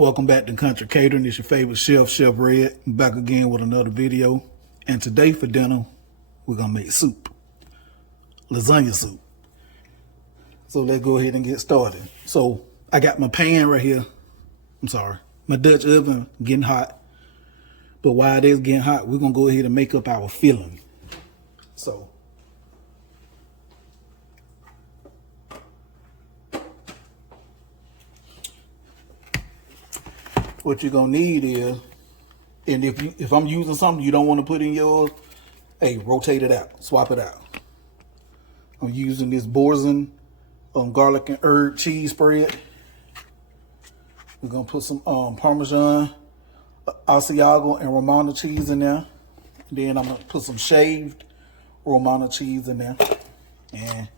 Welcome back to Country Catering. It's your favorite chef, Chef Red. I'm back again with another video. And today for dinner, we're gonna make soup. Lasagna soup. So let's go ahead and get started. So I got my pan right here. My Dutch oven getting hot. But while it is getting hot, we're gonna go ahead and make up our filling. So what you're gonna need is, and if I'm using something you don't want to put in yours, hey, rotate it out, swap it out. I'm using this Boursin garlic and herb cheese spread. We're gonna put some Parmesan, Asiago, and Romano cheese in there. Then I'm gonna put some shaved Romano cheese in there, and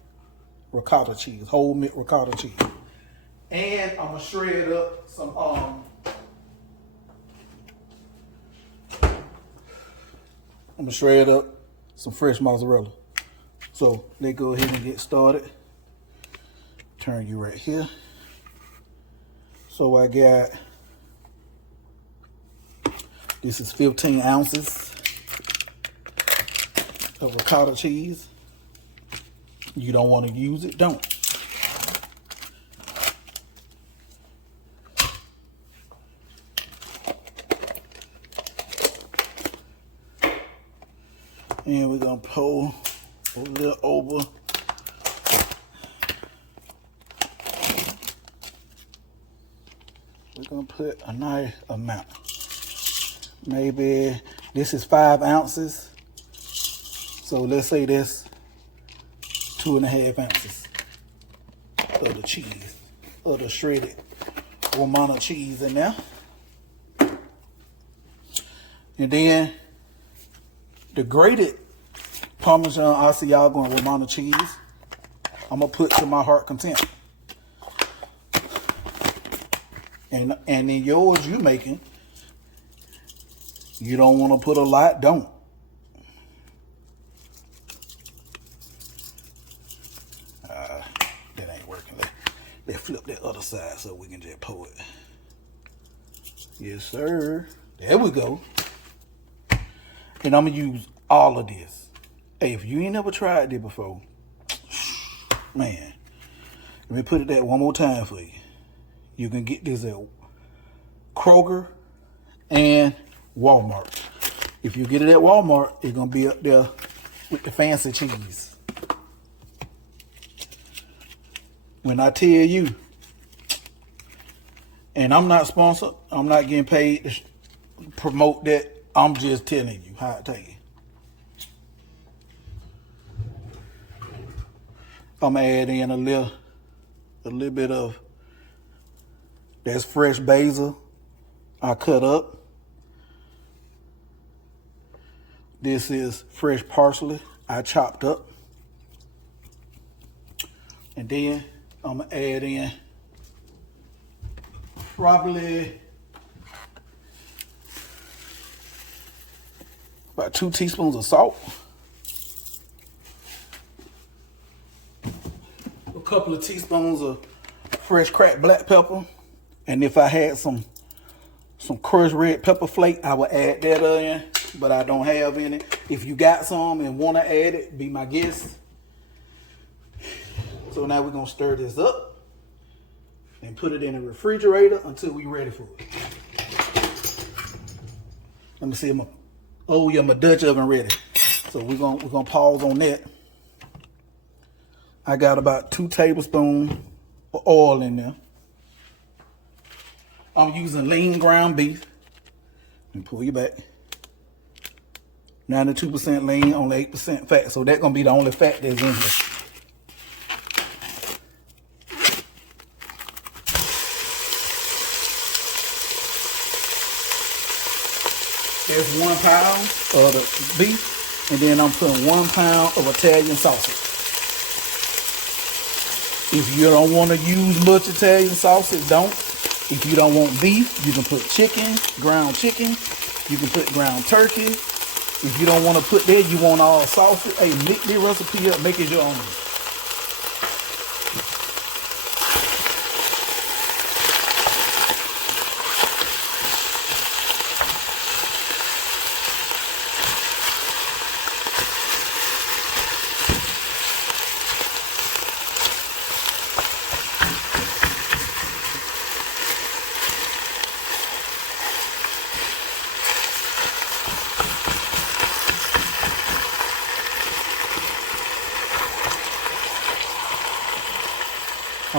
ricotta cheese, whole milk ricotta cheese. And I'm gonna shred up some fresh mozzarella. So let's go ahead and get started. Turn you right here. So I got, this is 15 ounces of ricotta cheese. You don't want to use it, don't. And we're gonna pour a little over. We're gonna put a nice amount. Maybe this is 5 ounces. So let's say this 2.5 ounces of the cheese, of the shredded Romano cheese in there. And then the grated Parmesan, Asiago, and Romano cheese, I'm gonna put to my heart content. And in yours you making, you don't want to put a lot, don't. That ain't working. Let's flip that other side so we can just pour it. Yes, sir. There we go. And I'm gonna use all of this. Hey, if you ain't never tried this before, man, let me put it that one more time for you. You can get this at Kroger and Walmart. If you get it at Walmart, it's gonna be up there with the fancy cheese. When I tell you, and I'm not sponsored, I'm not getting paid to promote that, I'm just telling you how I take it. I'm gonna add in a little bit of, that's fresh basil I cut up. This is fresh parsley I chopped up. And then I'm gonna add in probably about 2 teaspoons of salt, a couple of teaspoons of fresh cracked black pepper, and if I had some crushed red pepper flake, I would add that in, but I don't have any. If you got some and want to add it, be my guest. So now we're gonna stir this up and put it in the refrigerator until we're ready for it. Let me see, my Dutch oven ready. So we're gonna pause on that. I got about 2 tablespoons of oil in there. I'm using lean ground beef. And pull you back. 92% lean, only 8% fat. So that's gonna be the only fat that's in here. There's 1 pound of the beef, and then I'm putting 1 pound of Italian sausage. If you don't want to use much Italian sausage, don't. If you don't want beef, you can put chicken, ground chicken. You can put ground turkey. If you don't want to put that, you want all sausage. Hey, mix the recipe up, make it your own.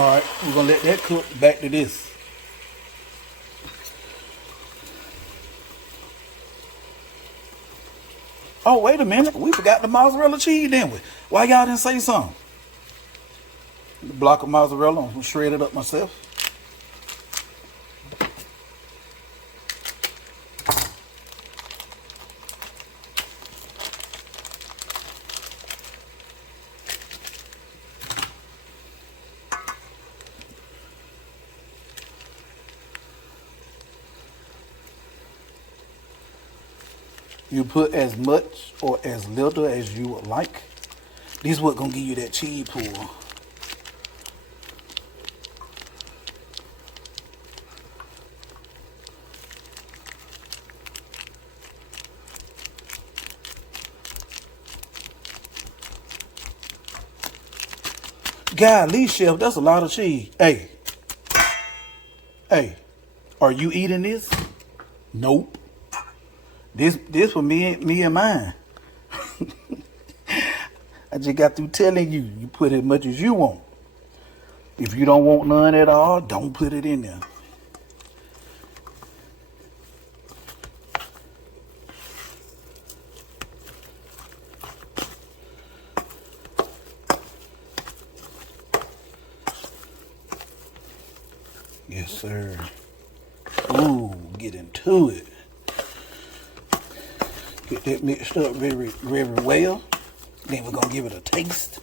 All right, we're gonna let that cook back to this. Oh, wait a minute. We forgot the mozzarella cheese, didn't we? Why y'all didn't say something? The block of mozzarella, I'm gonna shred it up myself. You put as much or as little as you would like. This is what gonna give you that cheese pull. Golly, chef, that's a lot of cheese. Hey, are you eating this? Nope. This for me and mine. I just got through telling you, you put as much as you want. If you don't want none at all, don't put it in there. Yes, sir. Ooh, get into it. Get that mixed up very, very well. Then we're gonna give it a taste.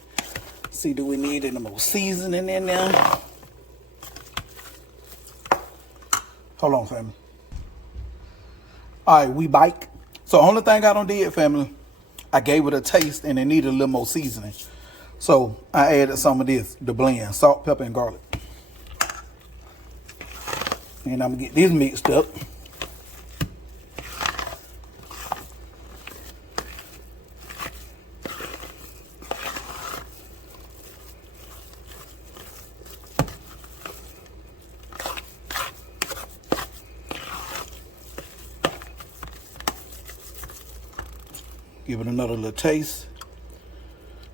See, do we need any more seasoning in there? Hold on, family. All right, we bike. So only thing I done did, family, I gave it a taste and it needed a little more seasoning. So I added some of this, the blend, salt, pepper, and garlic. And I'm gonna get this mixed up. Give it another little taste.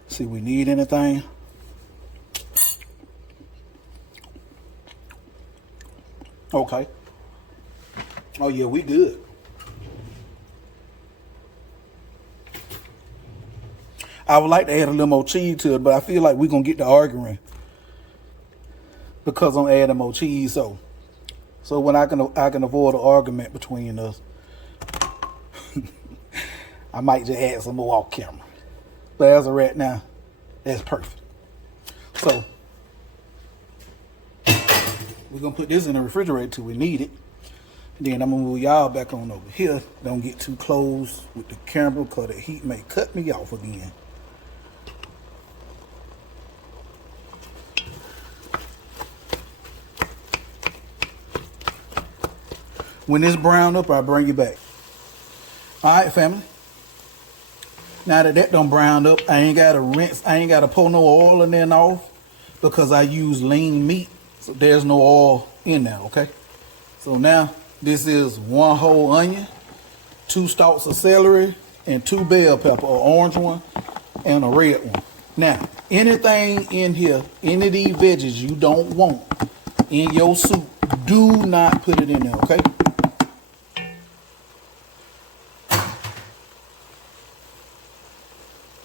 See if we need anything. Okay. Oh yeah, we good. I would like to add a little more cheese to it, but I feel like we're gonna get to arguing because I'm adding more cheese. So when I can avoid an argument between us, I might just add some more off camera. But as of right now, that's perfect. So we're gonna put this in the refrigerator till we need it. And then I'm gonna move y'all back on over here. Don't get too close with the camera because the heat may cut me off again. When it's brown up, I bring it back. All right, family. Now that done browned up, I ain't got to rinse. I ain't got to pull no oil in there off because I use lean meat. So there's no oil in there, okay? So now this is 1 whole onion, 2 stalks of celery, and 2 bell pepper, an orange one and a red one. Now, anything in here, any of these veggies you don't want in your soup, do not put it in there, okay?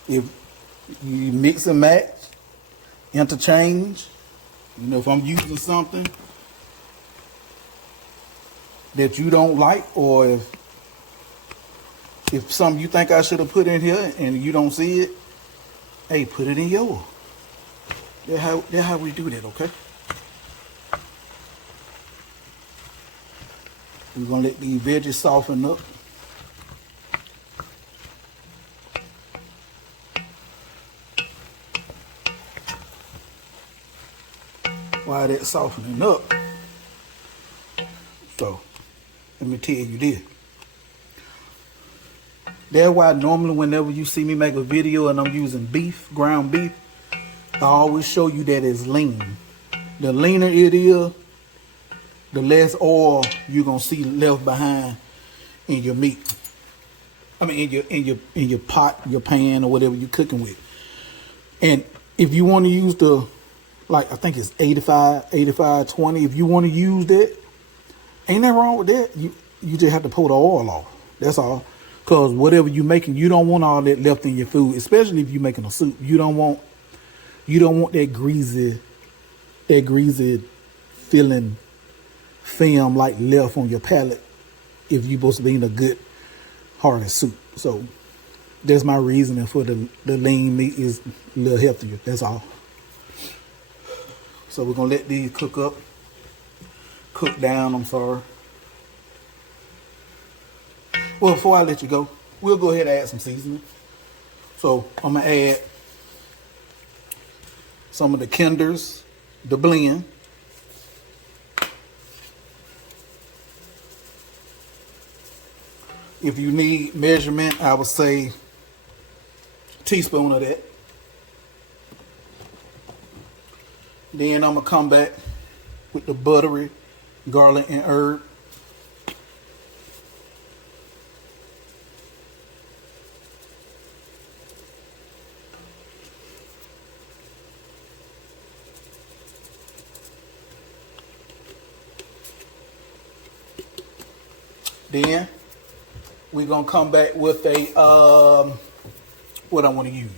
If you mix and match, interchange, you know, if I'm using something that you don't like, or if something you think I should have put in here and you don't see it, hey, put it in yours. That's how we do that, okay? We're gonna let these veggies soften up. While that's softening up, so let me tell you this. That's why normally whenever you see me make a video and I'm using beef, ground beef, I always show you that it's lean. The leaner it is, the less oil you're gonna see left behind in your meat. I mean in your pot, your pan, or whatever you're cooking with. And if you want to use the like I think it's 85, 20. If you want to use that, ain't nothing wrong with that. You just have to pull the oil off. That's all. Cause whatever you're making, you don't want all that left in your food, especially if you're making a soup. You don't want that greasy feeling film like left on your palate if you're supposed to be eating a good hearty soup. So that's my reasoning for the lean meat is a little healthier. That's all. So we're gonna let these cook down, I'm sorry. Well, before I let you go, we'll go ahead and add some seasoning. So I'm gonna add some of the Kinders, the blend. If you need measurement, I would say a teaspoon of that. Then I'm gonna come back with the buttery garlic and herb. Then we're gonna come back with a what I want to use.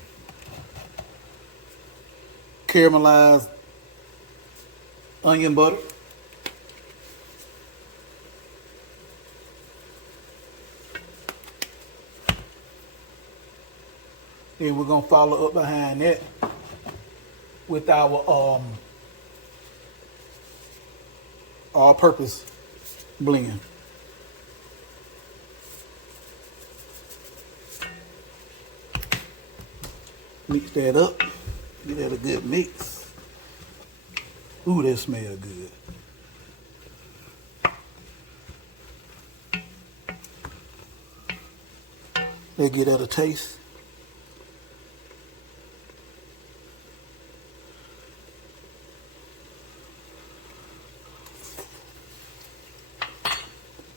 Caramelized onion butter. Then we're gonna follow up behind that with our all-purpose blend. Mix that up. Get that a good mix. Ooh, that smells good. Let's get that a taste.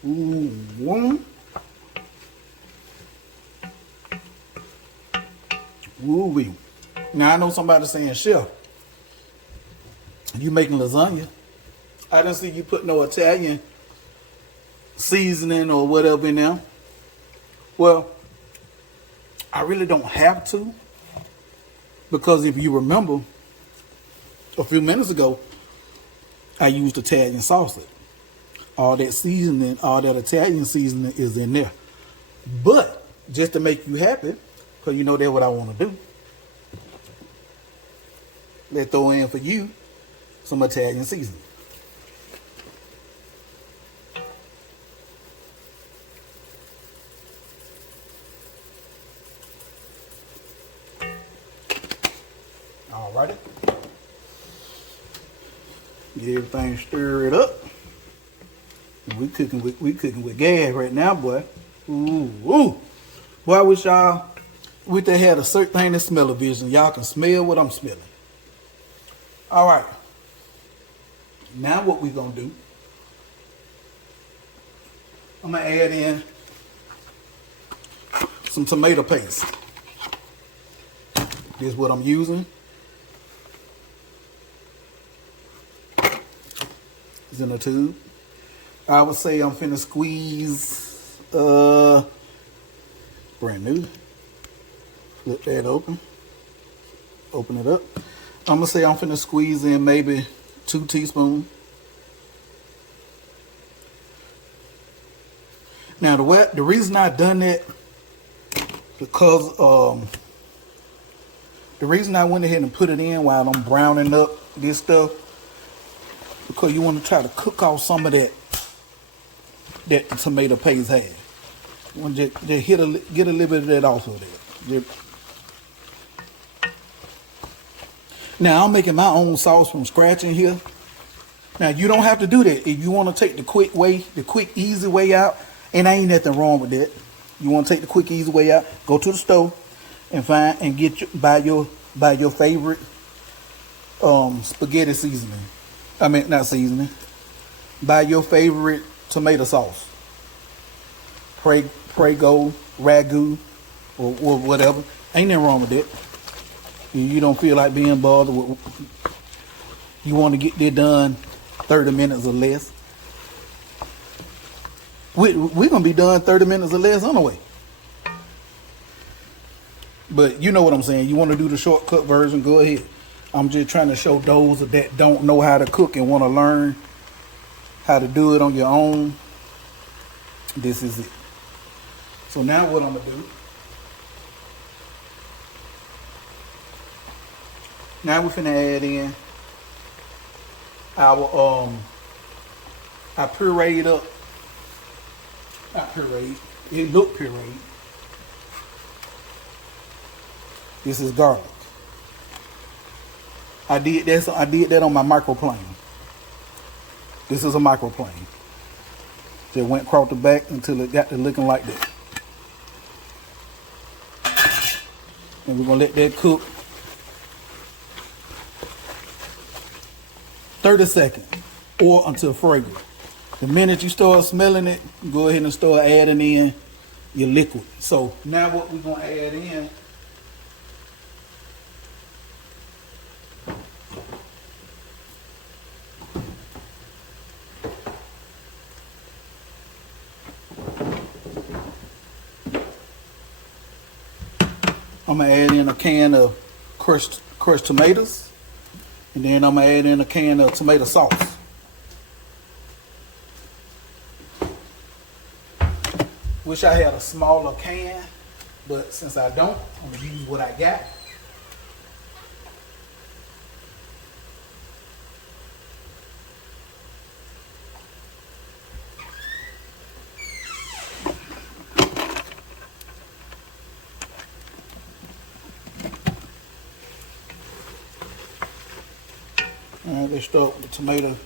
Ooh, one. Ooh-wee. Now I know somebody saying, Chef, you making lasagna. I didn't see you put no Italian seasoning or whatever in there. Well, I really don't have to, because if you remember, a few minutes ago, I used Italian salsa. All that seasoning, all that Italian seasoning is in there. But just to make you happy, because you know that's what I want to do, let's throw in for you some Italian seasoning. Alrighty. Get everything stirred up. We cooking with gas right now, boy. Ooh, ooh. Boy, I wish they had a certain thing that smell of vision. Y'all can smell what I'm smelling. All right. Now what we gonna do? I'm gonna add in some tomato paste. This is what I'm using. It's in a tube. I would say I'm finna squeeze, brand new. Flip that open. Open it up. I'm gonna say I'm finna squeeze in maybe 2 teaspoons. Now the reason I done that, because the reason I went ahead and put it in while I'm browning up this stuff, because you want to try to cook off some of that the tomato paste has. You want to just get a little bit of that off of there. Now I'm making my own sauce from scratch in here. Now you don't have to do that. If you want to take the quick way, the quick easy way out, and ain't nothing wrong with that. You want to take the quick easy way out, go to the store and buy your favorite spaghetti seasoning. I mean, not seasoning. Buy your favorite tomato sauce. Prego, ragu, or whatever. Ain't nothing wrong with that. You don't feel like being bothered You want to get this done 30 minutes or less. We're going to be done 30 minutes or less anyway. But you know what I'm saying. You want to do the shortcut version, go ahead. I'm just trying to show those that don't know how to cook and want to learn how to do it on your own. This is it. So now what I'm going to do. Now we're finna add in our I pureed up. Not pureed. It looked pureed. This is garlic. I did that on my microplane. This is a microplane. Just went across the back until it got to looking like that. And we're gonna let that cook 30 seconds or until fragrant. The minute you start smelling it, go ahead and start adding in your liquid. So now what we're gonna add in, I'm gonna add in a can of crushed tomatoes. And then I'm gonna add in a can of tomato sauce. Wish I had a smaller can, but since I don't, I'm gonna use what I got. All right, let's start with the tomato.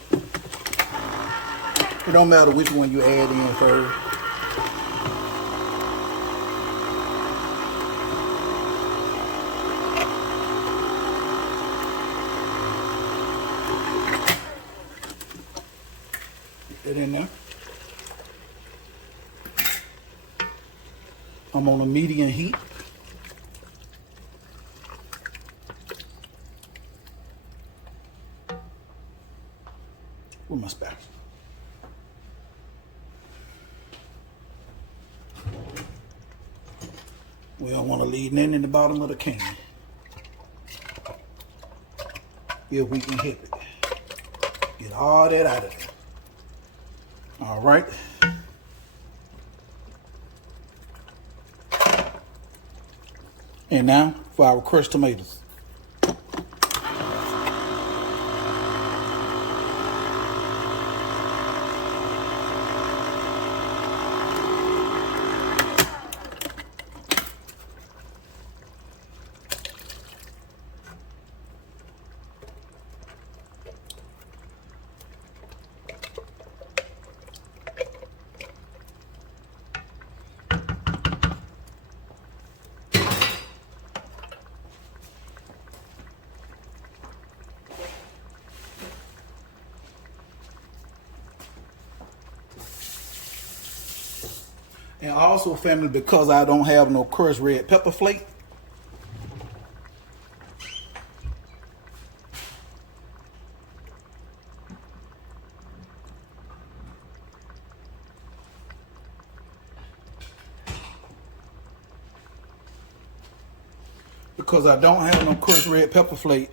It don't matter which one you add in first. Get that in there. I'm on a medium heat. Where's my spatula? We don't want to leave nothing in the bottom of the can. If we can hit it. Get all that out of there. All right. And now for our crushed tomatoes. And also, family, because I don't have no crushed red pepper flake,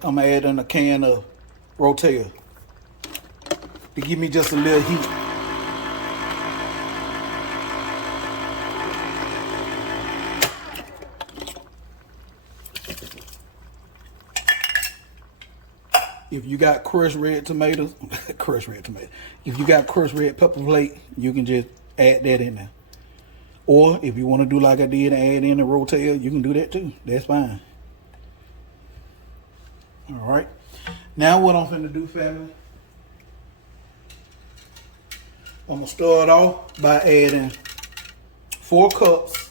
I'm gonna add in a can of Rotel to give me just a little heat. If you got crushed red tomatoes, if you got crushed red pepper flake, you can just add that in there. Or if you want to do like I did and add in a Rotel, you can do that too. That's fine. All right. Now what I'm finna do, family, I'm gonna start off by adding 4 cups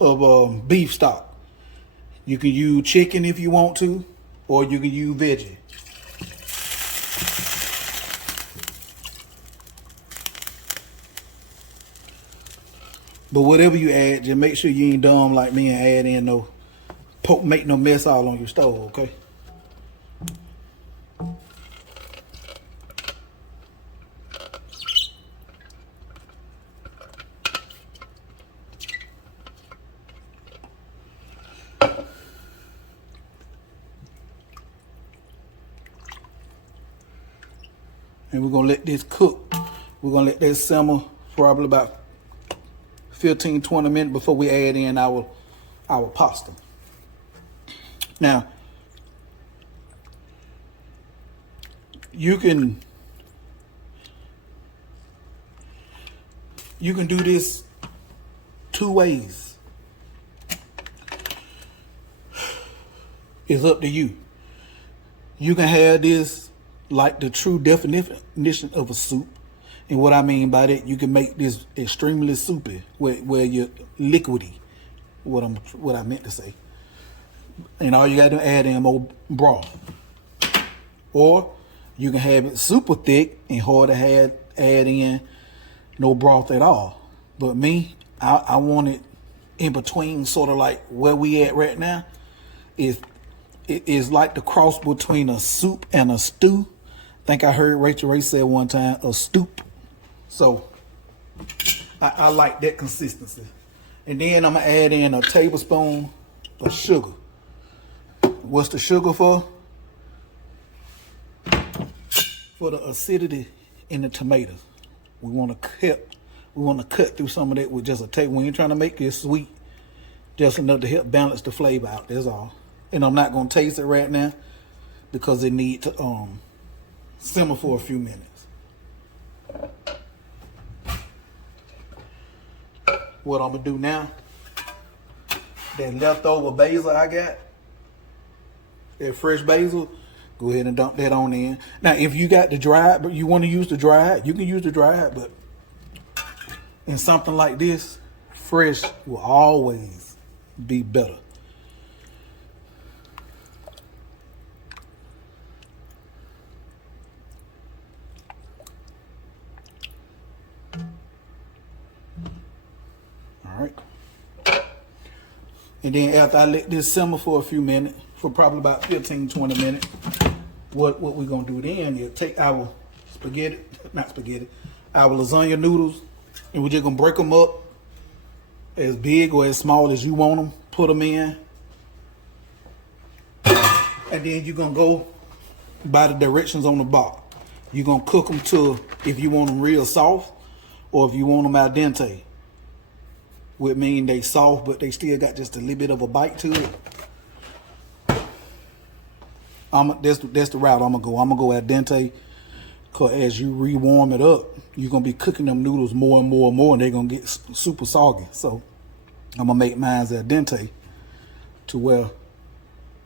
of beef stock. You can use chicken if you want to, or you can use veggie. But whatever you add, just make sure you ain't dumb like me and add in make no mess all on your stove, okay? and we're gonna let this cook. We're gonna let that simmer probably about 15-20 minutes before we add in our pasta. Now, you can do this 2 ways. It's up to you. You can have this like the true definition of a soup. And what I mean by that, you can make this extremely soupy, where you're liquidy, what I meant to say. And all you got to add in more broth. Or you can have it super thick and hard to add in no broth at all. But me, I want it in between, sort of like where we at right now. It is like the cross between a soup and a stew. I think I heard Rachel Ray say one time, a stoop. So I like that consistency. And then I'm gonna add in a tablespoon of sugar. What's the sugar for? For the acidity in the tomatoes. We want to cut through some of that with just a table. We ain't trying to make it sweet, just enough to help balance the flavor out. That's all. And I'm not gonna taste it right now because it needs to simmer for a few minutes. What I'm gonna do now, that leftover basil I got, that fresh basil, go ahead and dump that on in. Now, if you got the dried, but you want to use the dried, you can use the dried, but in something like this, fresh will always be better. All right. And then after I let this simmer for a few minutes, for probably about 15-20 minutes, what we're gonna do then is take our our lasagna noodles, and we're just gonna break them up as big or as small as you want them, put them in, and then you're gonna go by the directions on the box. You're gonna cook them to, if you want them real soft, or if you want them al dente, which mean they soft but they still got just a little bit of a bite to it. That's the route I'm gonna go. I'm gonna go al dente, cause as you rewarm it up, you're gonna be cooking them noodles more and more and more, and they're gonna get super soggy. So I'm gonna make mine al dente to where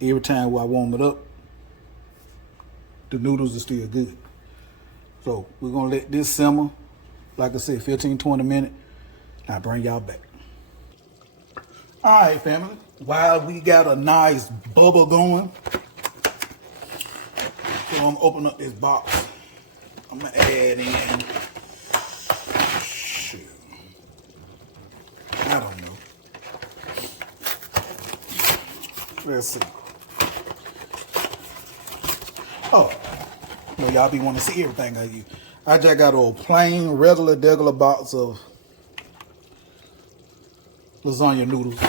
every time I warm it up, the noodles are still good. So we're gonna let this simmer, like I said, 15-20 minutes. I'll bring y'all back. All right, family. While we got a nice bubble going, so I'm gonna open up this box. I'm gonna add in, I don't know. Let's see. Oh, well, y'all be wanting to see everything I use. I just got a plain, regular box of lasagna noodles.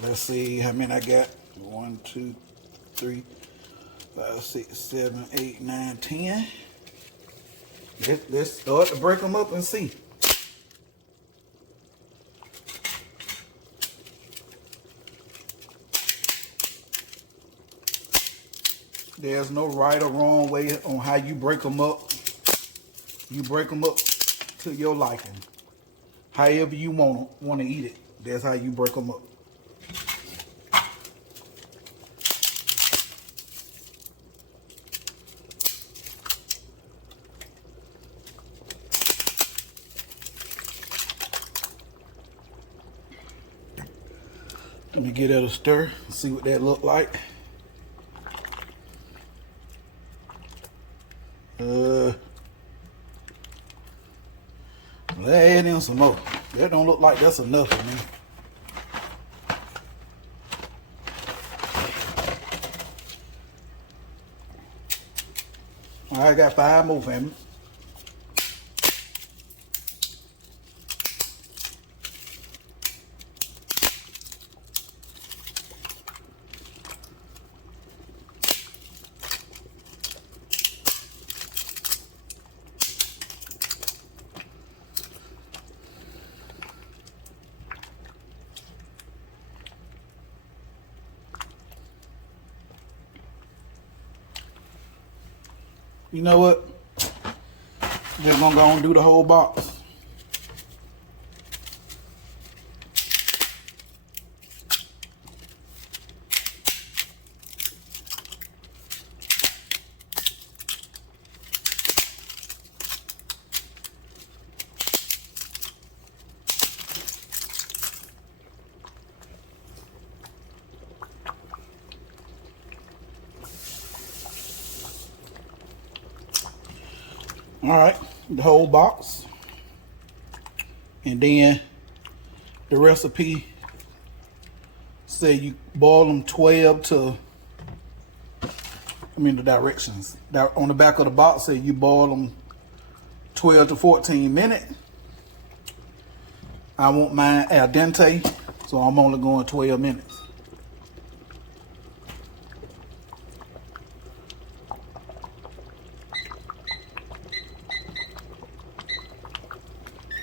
Let's see how many I got. 1, 2, 3, 5, 6, 7, 8, 9, 10. Let's start to break them up and see. There's no right or wrong way on how you break them up. You break them up to your liking. However you want to eat it, that's how you break them up. Let me give that a stir and see what that look like. Let's add in some more. That don't look like that's enough for me. All right, I got 5 more, family. You know what? Just gonna go and do the whole box. All right, the whole box. And then the recipe say you boil them 12 to, the directions. On the back of the box say you boil them 12 to 14 minutes. I want mine al dente, so I'm only going 12 minutes.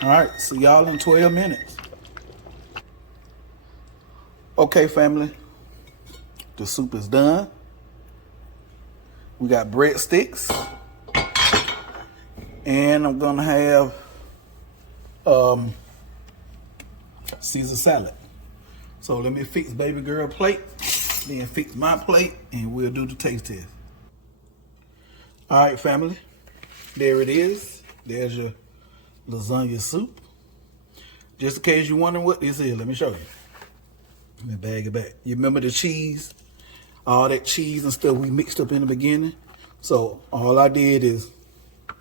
All right, see y'all in 12 minutes. Okay, family, the soup is done. We got breadsticks, and I'm gonna have Caesar salad. So let me fix baby girl plate, then fix my plate, and we'll do the taste test. All right, family, there it is. There's your lasagna soup. Just in case you're wondering what this is, let me show you. Let me bag it back. You remember the cheese? All that cheese and stuff we mixed up in the beginning. So all I did is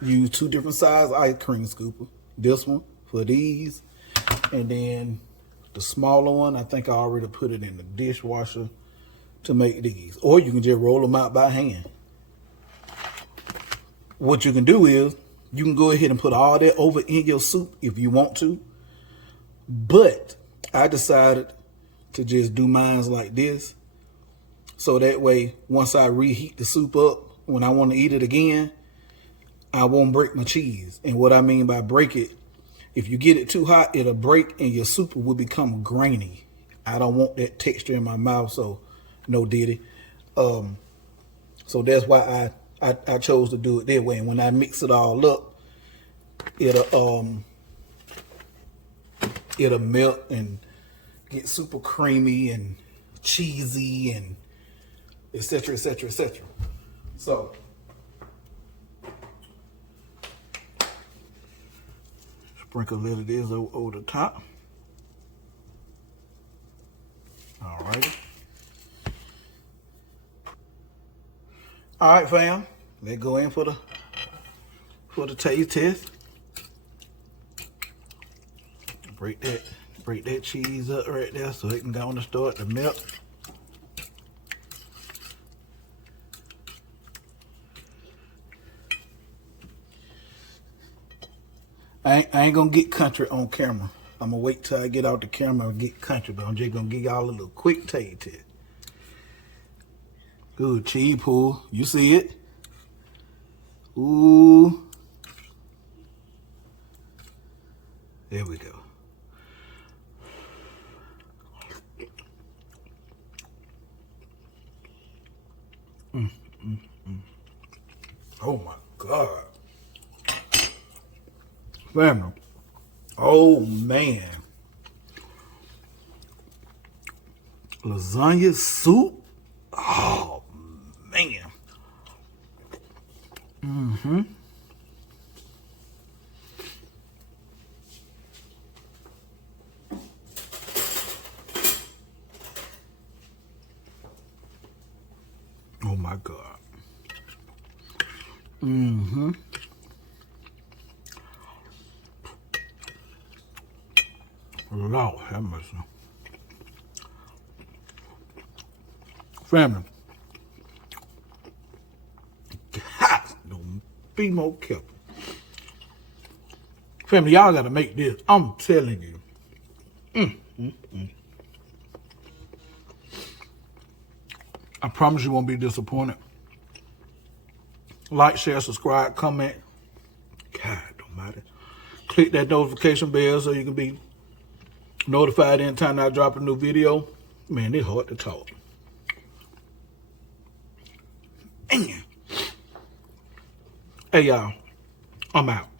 use 2 different size ice cream scooper. This one for these, and then the smaller one, I think I already put it in the dishwasher to make these. Or you can just roll them out by hand. What you can do is, you can go ahead and put all that over in your soup if you want to. But I decided to just do mine like this. So that way, once I reheat the soup up, when I want to eat it again, I won't break my cheese. And what I mean by break it, if you get it too hot, it'll break and your soup will become grainy. I don't want that texture in my mouth, so no diddy. So that's why I chose to do it that way. And when I mix it all up, it'll melt and get super creamy and cheesy and etc., etc., etc. So sprinkle a little of this over the top. All right. All right, fam. Let's go in for the taste test. Break that cheese up right there so it can go on and start to melt. I ain't gonna get country on camera. I'm gonna wait till I get out the camera and get country, but I'm just gonna give y'all a little quick taste test. Good cheese pull. You see it? Ooh. There we go. Oh my God. Family. Oh man. Lasagna soup? Oh man. Oh my God. Lord have mercy. Family. God, don't be more careful. Family, y'all gotta make this. I'm telling you. I promise you won't be disappointed. Like, share, subscribe, comment. God almighty. Click that notification bell so you can be notified anytime I drop a new video. Man, it's hard to talk. Man. Hey, y'all, I'm out.